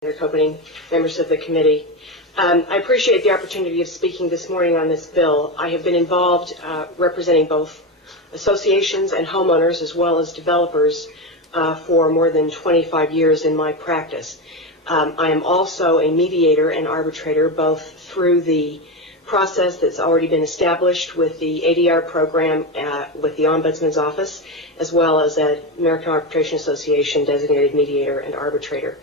Company, members of the committee. I appreciate the opportunity of speaking this morning on this bill. I have been involved representing both associations and homeowners as well as developers for more than 25 years in my practice. I am also a mediator and arbitrator both through the process that's already been established with the ADR program with the Ombudsman's Office, as well as an American Arbitration Association designated mediator and arbitrator.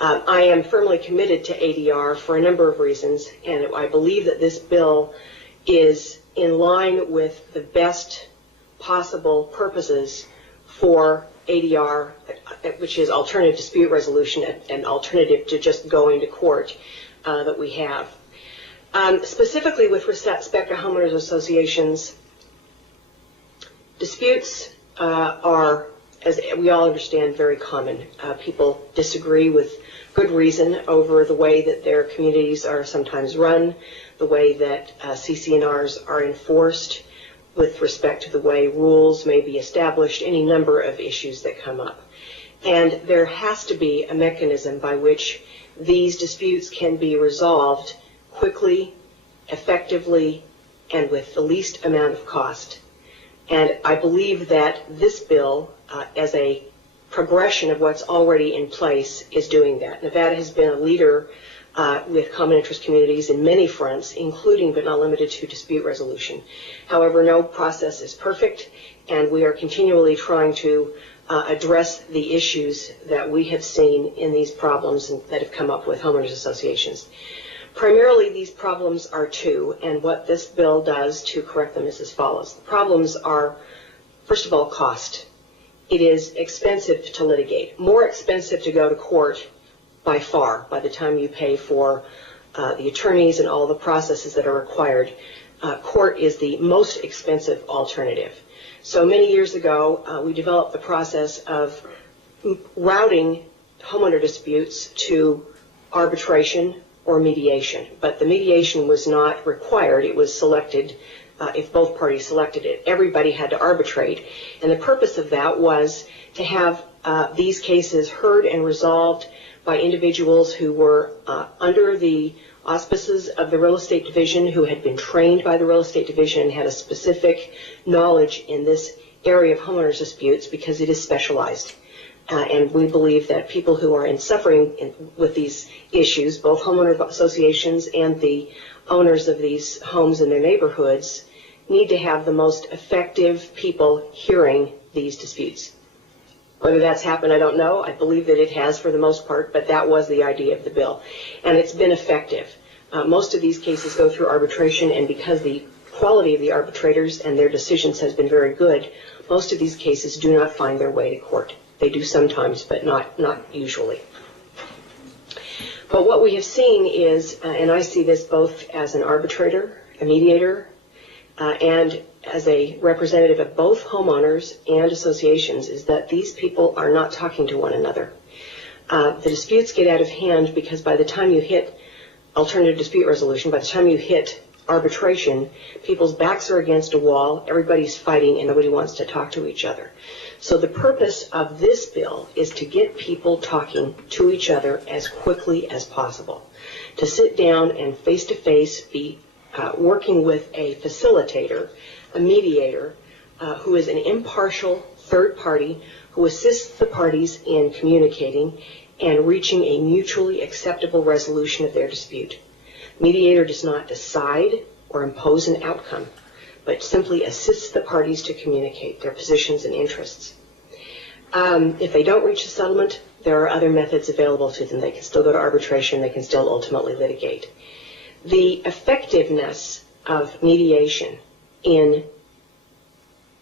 I am firmly committed to ADR for a number of reasons, and I believe that this bill is in line with the best possible purposes for ADR, which is alternative dispute resolution, an alternative to just going to court that we have. Specifically with respect to homeowners associations, disputes are, as we all understand, very common. People disagree with good reason over the way that their communities are sometimes run, the way that CC&Rs are enforced with respect to the way rules may be established, any number of issues that come up. And there has to be a mechanism by which these disputes can be resolved quickly, effectively, and with the least amount of cost. And I believe that this bill, as a progression of what's already in place, is doing that. Nevada has been a leader with common interest communities in many fronts, including but not limited to dispute resolution. However, no process is perfect, and we are continually trying to address the issues that we have seen in these problems that have come up with homeowners associations. Primarily, these problems are two, and what this bill does to correct them is as follows. The problems are, first of all, cost. It is expensive to litigate, more expensive to go to court by far by the time you pay for the attorneys and all the processes that are required. Court is the most expensive alternative. So many years ago, we developed the process of routing homeowner disputes to arbitration or mediation, but the mediation was not required. It was selected if both parties selected it. Everybody had to arbitrate, and the purpose of that was to have these cases heard and resolved by individuals who were under the auspices of the real estate division, who had been trained by the real estate division and had a specific knowledge in this area of homeowners disputes because it is specialized. And we believe that people who are suffering with these issues, both homeowner associations and the owners of these homes in their neighborhoods, need to have the most effective people hearing these disputes. Whether that's happened, I don't know. I believe that it has for the most part, but that was the idea of the bill. And it's been effective. Most of these cases go through arbitration, and because the quality of the arbitrators and their decisions has been very good, most of these cases do not find their way to court. They do sometimes, but not usually. But what we have seen is, and I see this both as an arbitrator, a mediator, and as a representative of both homeowners and associations, is that these people are not talking to one another. The disputes get out of hand because by the time you hit alternative dispute resolution, by the time you hit arbitration, people's backs are against a wall, everybody's fighting, and nobody wants to talk to each other. So the purpose of this bill is to get people talking to each other as quickly as possible, to sit down and face-to-face be working with a facilitator, a mediator, who is an impartial third party who assists the parties in communicating and reaching a mutually acceptable resolution of their dispute. Mediator does not decide or impose an outcome, but simply assists the parties to communicate their positions and interests. If they don't reach a settlement, there are other methods available to them. They can still go to arbitration. They can still ultimately litigate. The effectiveness of mediation in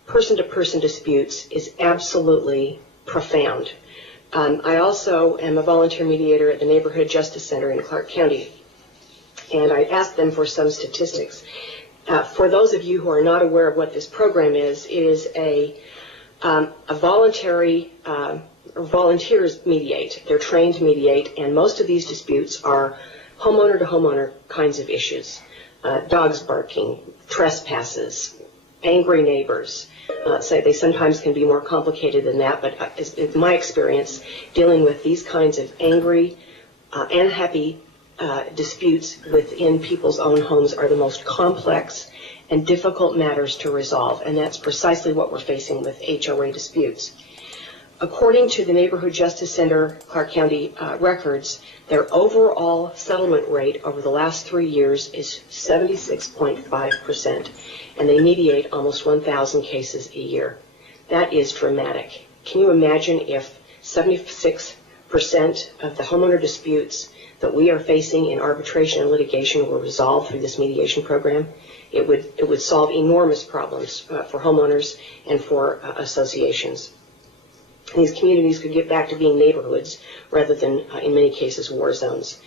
person-to-person disputes is absolutely profound. I also am a volunteer mediator at the Neighborhood Justice Center in Clark County, and I asked them for some statistics. For those of you who are not aware of what this program is, it is a voluntary, volunteers mediate. They're trained to mediate, and most of these disputes are homeowner to homeowner kinds of issues. Dogs barking, trespasses, angry neighbors. So they sometimes can be more complicated than that, but in my experience, dealing with these kinds of angry, unhappy disputes within people's own homes are the most complex and difficult matters to resolve, and that's precisely what we're facing with HOA disputes. According to the Neighborhood Justice Center Clark County records, their overall settlement rate over the last 3 years is 76.5%, and they mediate almost 1,000 cases a year. That is dramatic. Can you imagine if 76% of the homeowner disputes that we are facing in arbitration and litigation were resolved through this mediation program? It would solve enormous problems for homeowners and for associations. These communities could get back to being neighborhoods rather than, in many cases, war zones.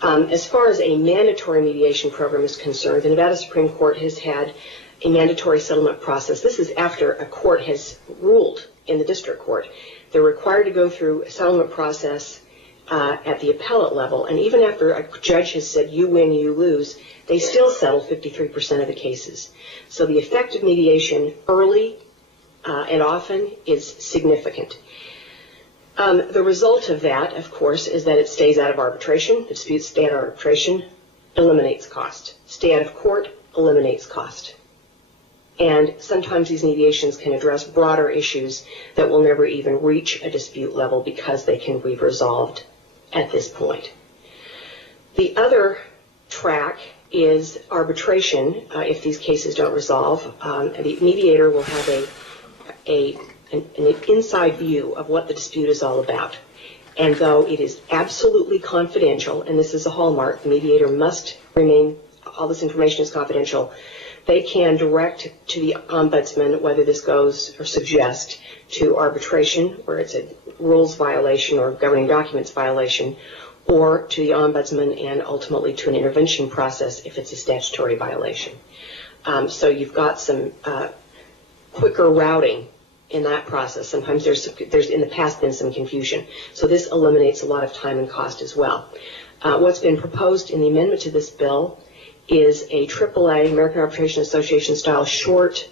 As far as a mandatory mediation program is concerned, the Nevada Supreme Court has had a mandatory settlement process. This is after a court has ruled in the district court. They're required to go through a settlement process at the appellate level, and even after a judge has said you win, you lose, they still settle 53% of the cases. So the effect of mediation early and often is significant. The result of that, of course, is that it stays out of arbitration. Disputes stay out of arbitration, eliminates cost. Stay out of court, eliminates cost. And sometimes these mediations can address broader issues that will never even reach a dispute level because they can be resolved at this point. The other track is arbitration. If these cases don't resolve, the mediator will have an inside view of what the dispute is all about. And though it is absolutely confidential, and this is a hallmark, the mediator must remain, all this information is confidential, they can direct to the ombudsman whether this goes or suggest to arbitration, where it's a rules violation or governing documents violation, or to the ombudsman and ultimately to an intervention process if it's a statutory violation. So you've got some quicker routing in that process. Sometimes there's in the past been some confusion. So this eliminates a lot of time and cost as well. What's been proposed in the amendment to this bill is a AAA, American Arbitration Association style short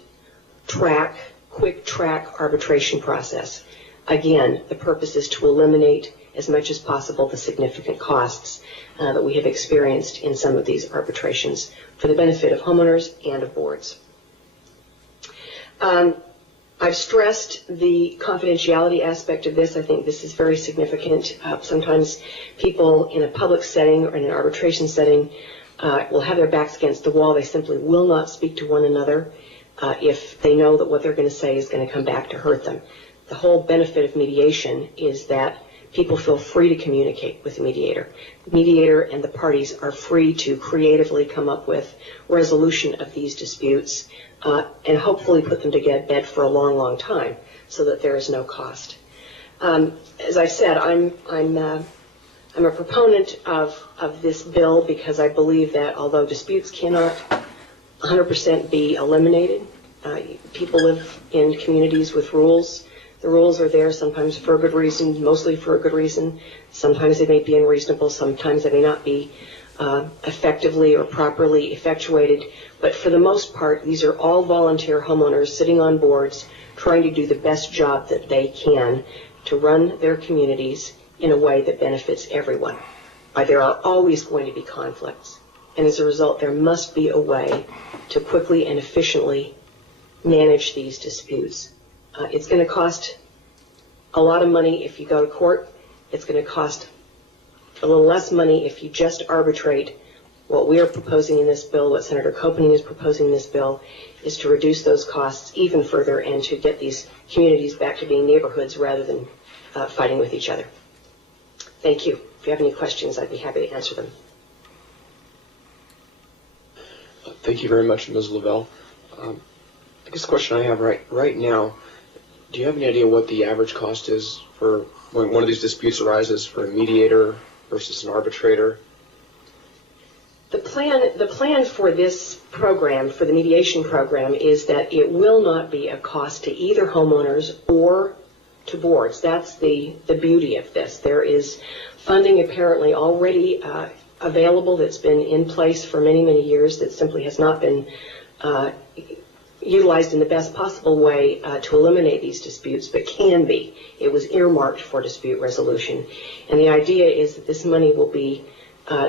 track, quick track arbitration process. Again, the purpose is to eliminate as much as possible the significant costs that we have experienced in some of these arbitrations for the benefit of homeowners and of boards. I've stressed the confidentiality aspect of this. I think this is very significant. Sometimes people in a public setting or in an arbitration setting will have their backs against the wall. They simply will not speak to one another if they know that what they're going to say is going to come back to hurt them. The whole benefit of mediation is that people feel free to communicate with the mediator. The mediator and the parties are free to creatively come up with resolution of these disputes and hopefully put them to bed for a long, long time so that there is no cost. As I said, I'm a proponent of this bill because I believe that although disputes cannot 100% be eliminated, people live in communities with rules. The rules are there sometimes for a good reason, mostly for a good reason. Sometimes they may be unreasonable, sometimes they may not be effectively or properly effectuated. But for the most part, these are all volunteer homeowners sitting on boards trying to do the best job that they can to run their communities in a way that benefits everyone. There are always going to be conflicts, and as a result, there must be a way to quickly and efficiently manage these disputes. It's going to cost a lot of money if you go to court. It's going to cost a little less money if you just arbitrate. What we are proposing in this bill, what Senator Copening is proposing in this bill, is to reduce those costs even further and to get these communities back to being neighborhoods rather than fighting with each other. Thank you. If you have any questions, I'd be happy to answer them. Thank you very much, Ms. Lavelle. I guess the question I have right now, do you have any idea what the average cost is for when one of these disputes arises for a mediator versus an arbitrator? The plan for this program, for the mediation program, is that it will not be a cost to either homeowners or to boards. That's the beauty of this. There is funding apparently already available that's been in place for many, many years that simply has not been utilized in the best possible way to eliminate these disputes, but can be. It was earmarked for dispute resolution. And the idea is that this money will be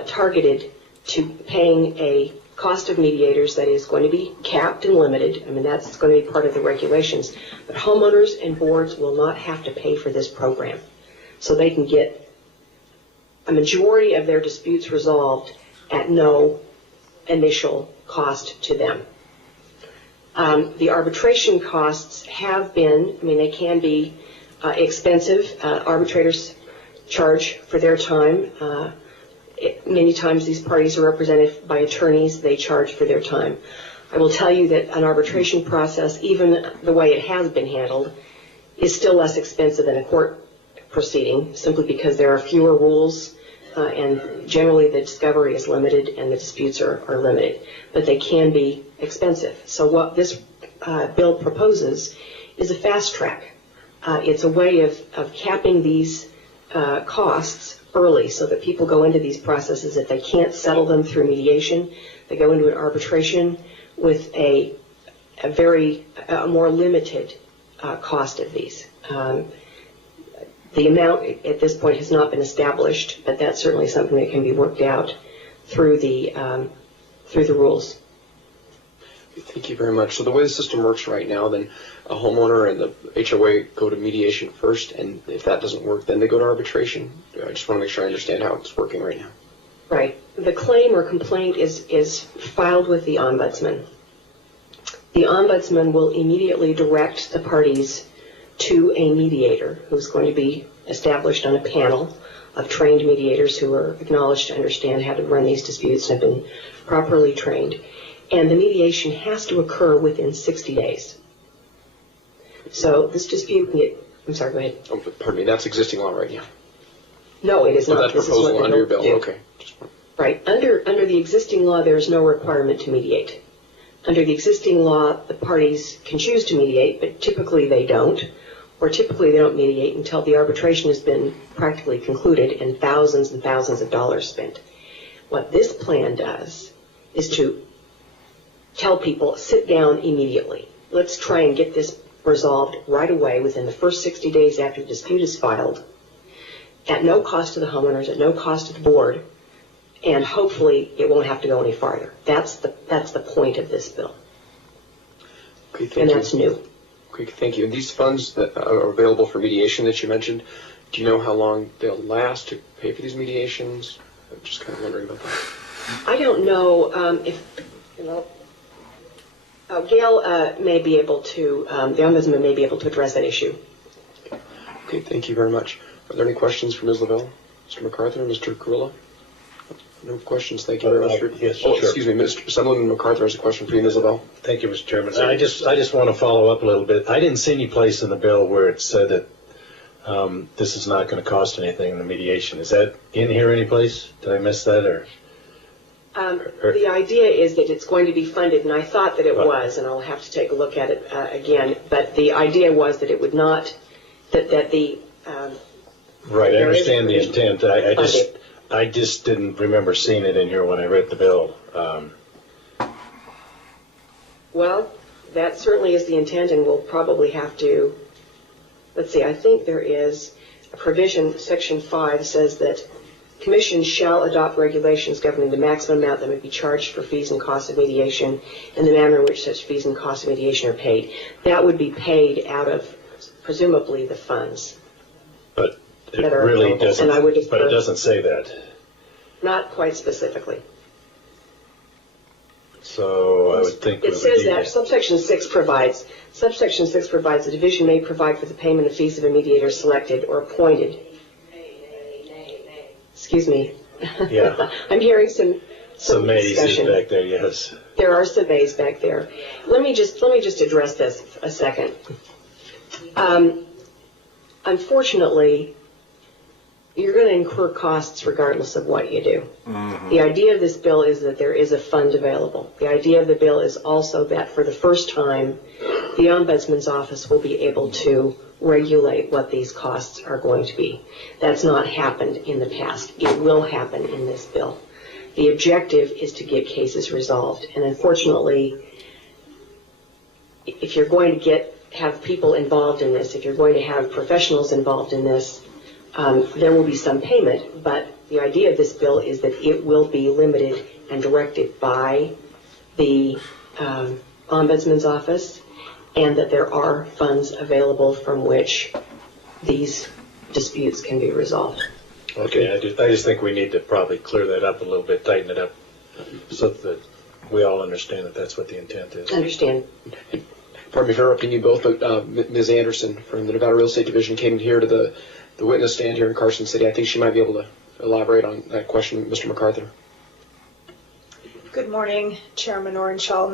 targeted to paying a cost of mediators that is going to be capped and limited. I mean, that's going to be part of the regulations. But homeowners and boards will not have to pay for this program. So they can get a majority of their disputes resolved at no initial cost to them. The arbitration costs have been, I mean, they can be expensive. Arbitrators charge for their time. Many times these parties are represented by attorneys. They charge for their time. I will tell you that an arbitration process, even the way it has been handled, is still less expensive than a court proceeding, simply because there are fewer rules and generally the discovery is limited and the disputes are limited. But they can be expensive. So what this bill proposes is a fast track. It's a way of capping these costs early so that people go into these processes. If they can't settle them through mediation, they go into an arbitration with a more limited cost of these. The amount at this point has not been established, but that's certainly something that can be worked out through the rules. Thank you very much. So the way the system works right now, then a homeowner and the HOA go to mediation first, and if that doesn't work, then they go to arbitration. I just want to make sure I understand how it's working right now. Right. The claim or complaint is filed with the ombudsman. The ombudsman will immediately direct the parties to a mediator who's going to be established on a panel of trained mediators who are acknowledged to understand how to run these disputes and have been properly trained. And the mediation has to occur within 60 days. So this dispute can get, I'm sorry, go ahead. Oh, pardon me, that's existing law right now. No, it is So not. that's proposal under your bill. Do. Okay. Right. Under the existing law, there is no requirement to mediate. Under the existing law, the parties can choose to mediate, but typically they don't. Or typically they don't mediate until the arbitration has been practically concluded and thousands of dollars spent. What this plan does is to tell people, sit down immediately. Let's try and get this resolved right away within the first 60 days after the dispute is filed, at no cost to the homeowners, at no cost to the board, and hopefully it won't have to go any farther. That's the point of this bill. Okay, thank and you. That's new. Okay, thank you. And these funds that are available for mediation that you mentioned, do you know how long they'll last to pay for these mediations? I'm just kind of wondering about that. I don't know if, you know, Gail may be able to, the Ombudsman may be able to address that issue. Okay, thank you very much. Are there any questions for Ms. Lavelle? Mr. MacArthur, Mr. Carrillo? No questions. Thank you very much. Yes, sure. Excuse me, Mr. Assemblyman MacArthur has a question for you, Ms. Lavelle. Thank you, Mr. Chairman. I just want to follow up a little bit. I didn't see any place in the bill where it said that this is not going to cost anything in the mediation. Is that in here any place? Did I miss that, or? The idea is that it's going to be funded, and I thought that it was, and I'll have to take a look at it again. But the idea was that it would not, that the right. I understand the intent. I just didn't remember seeing it in here when I read the bill. Well, that certainly is the intent, and we'll probably have to, let's see, I think there is a provision, Section 5 says that Commission shall adopt regulations governing the maximum amount that may be charged for fees and costs of mediation and the manner in which such fees and costs of mediation are paid. That would be paid out of, presumably, the funds. But it really doesn't, but it doesn't say that. Not quite specifically. So I would think it says that subsection 6 provides the division may provide for the payment of fees of a mediator selected or appointed. Excuse me. Yeah. I'm hearing some mays discussion back there. Yes. There are some mays back there. Let me just address this a second. Unfortunately, you're going to incur costs regardless of what you do. Mm-hmm. The idea of this bill is that there is a fund available. The idea of the bill is also that for the first time, the Ombudsman's office will be able to regulate what these costs are going to be. That's not happened in the past. It will happen in this bill. The objective is to get cases resolved. And unfortunately, if you're going to have people involved in this, if you're going to have professionals involved in this, there will be some payment, but the idea of this bill is that it will be limited and directed by the Ombudsman's office, and that there are funds available from which these disputes can be resolved. Okay, I just think we need to probably clear that up a little bit, tighten it up, so that we all understand that that's what the intent is. Understand. Pardon me for interrupting you both, but Ms. Anderson from the Nevada Real Estate Division came here to the witness stand here in Carson City. I think she might be able to elaborate on that question, Mr. MacArthur. Good morning, Chairman Orenshaw,